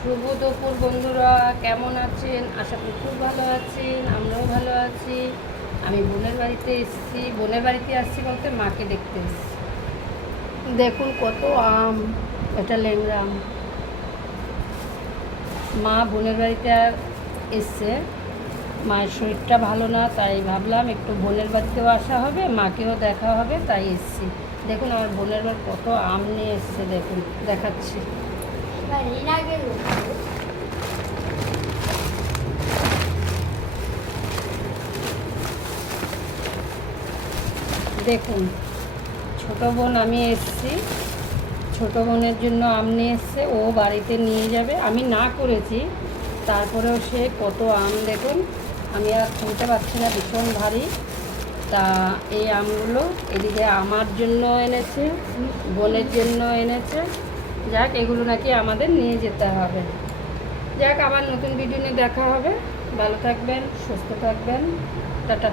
শুভ দুপুর বন্ধুরা, কেমন আছেন? আশা করি খুব ভালো আছেন, আমরাও ভালো আছি। আমি বোনের বাড়িতে এসেছি, বোনের বাড়িতে আসছি বলতে মাকে দেখতে এসেছি। দেখুন কত আম, এটা ল্যাংড়া আম। মা বোনের বাড়িতে এসছে, মায়ের শরীরটা ভালো না, তাই ভাবলাম একটু বোনের বাড়িতেও আসা হবে, মাকেও দেখা হবে, তাই এসেছি। দেখুন আমার বোনের বাড়ি কত আম নিয়ে এসছে, দেখুন দেখাচ্ছি। দেখুন ছোটো বোন আমি এসেছি, ছোটো বোনের জন্য আম নিয়ে এসছে, ও বাড়িতে নিয়ে যাবে। আমি না করেছি, তারপরেও সে কত আম দেখুন, আমি আর খুলতে পারছি না, ভীষণ ভারী। তা এই আমগুলো এদিকে আমার জন্য এনেছে, বোনের জন্য এনেছে। যাক, এগুলো নাকি আমাদের নিয়ে যেতে হবে। যাক, আবার নতুন ভিডিও নিয়ে দেখা হবে। ভালো থাকবেন, সুস্থ থাকবেন, টাটা।